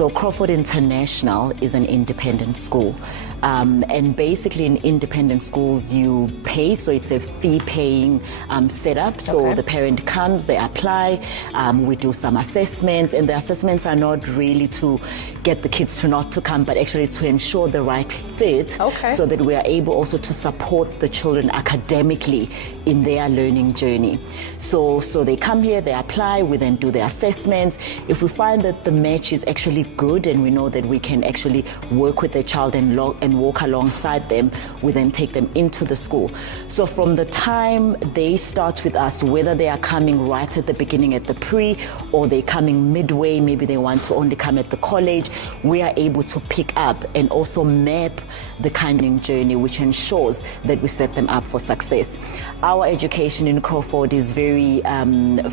So Crawford International is an independent school, and basically in independent schools you pay, so it's a fee-paying setup. So the parent comes, they apply, we do some assessments, and the assessments are not really to get the kids to not to come, but actually to ensure the right fit, so that we are able also to support the children academically in their learning journey. So they come here, they apply, we then do the assessments. If we find that the match is actually good and we know that we can actually work with the child and walk alongside them, we then take them into the school. So from the time they start with us, whether they are coming right at the beginning at the pre, or they're coming midway, maybe they want to only come at the college, we are able to pick up and also map the kind of journey, which ensures that we set them up for success. Our education in Crawford is very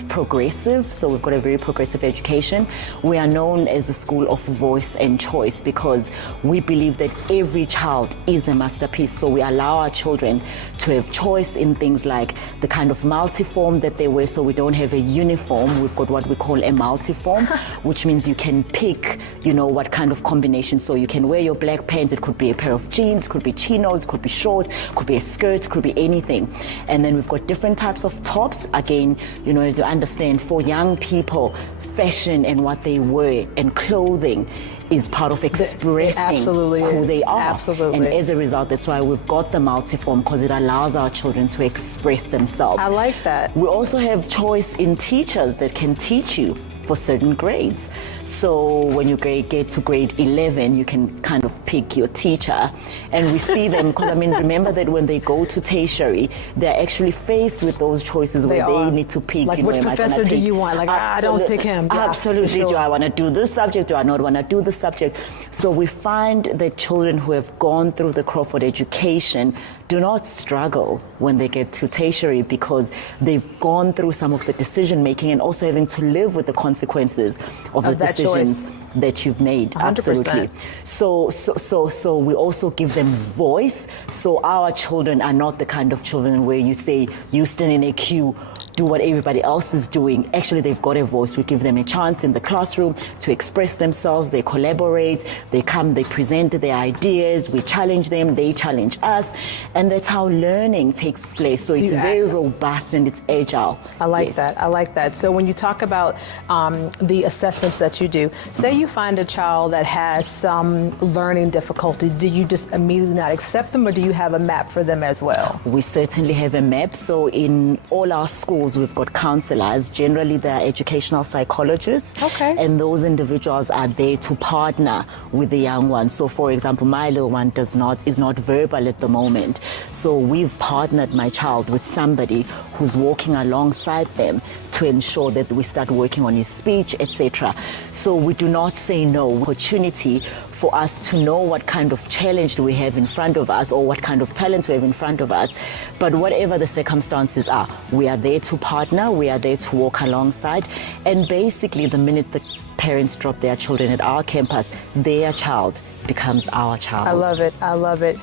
progressive, so we've got a very progressive education. We are known as the school of voice and choice because we believe that every child is a masterpiece. So we allow our children to have choice in things like the kind of multiform that they wear. So we don't have a uniform, we've got what we call a multiform, which means you can pick, what kind of combination. So you can wear your black pants, it could be a pair of jeans, could be chinos, could be shorts, could be a skirt, could be anything. And then we've got different types of tops. Again, as you understand, for young people, fashion and what they wear and clothing is part of expressing who they are. Absolutely. And as a result, that's why we've got the multiform, because it allows our children to express themselves. I like that. We also have choice in teachers that can teach you for certain grades. So when you get to grade 11, you can kind of pick your teacher, and we see them, because remember that when they go to tertiary, they're actually faced with those choices where they need to pick. Like, which professor do you want? Like, I don't pick him. Yeah, absolutely. Sure. Do I want to do this subject? Do I not want to do this subject? So we find that children who have gone through the Crawford education do not struggle when they get to tertiary, because they've gone through some of the decision making and also having to live with the consequences of the decisions that you've made. 100%. Absolutely. So we also give them voice. So our children are not the kind of children where you say, you stand in a queue, do what everybody else is doing. Actually, they've got a voice. We give them a chance in the classroom to express themselves. They collaborate, they come, they present their ideas, we challenge them, they challenge us, and that's how learning takes place. So it's very robust and it's agile. I like that. I like that. So when you talk about the assessments that you do, say you find a child that has some learning difficulties, do you just immediately not accept them, or do you have a map for them as well? We certainly have a map. So in all our schools, we've got counselors. Generally, they are educational psychologists. And those individuals are there to partner with the young ones. So for example, my little one is not verbal at the moment. So we've partnered my child with somebody who's walking alongside them to ensure that we start working on his speech, etc. So we do not say no. Opportunity for us to know what kind of challenge we have in front of us or what kind of talents we have in front of us. But whatever the circumstances are, we are there to partner, we are there to walk alongside. And basically, the minute the parents drop their children at our campus, their child becomes our child. I love it. I love it.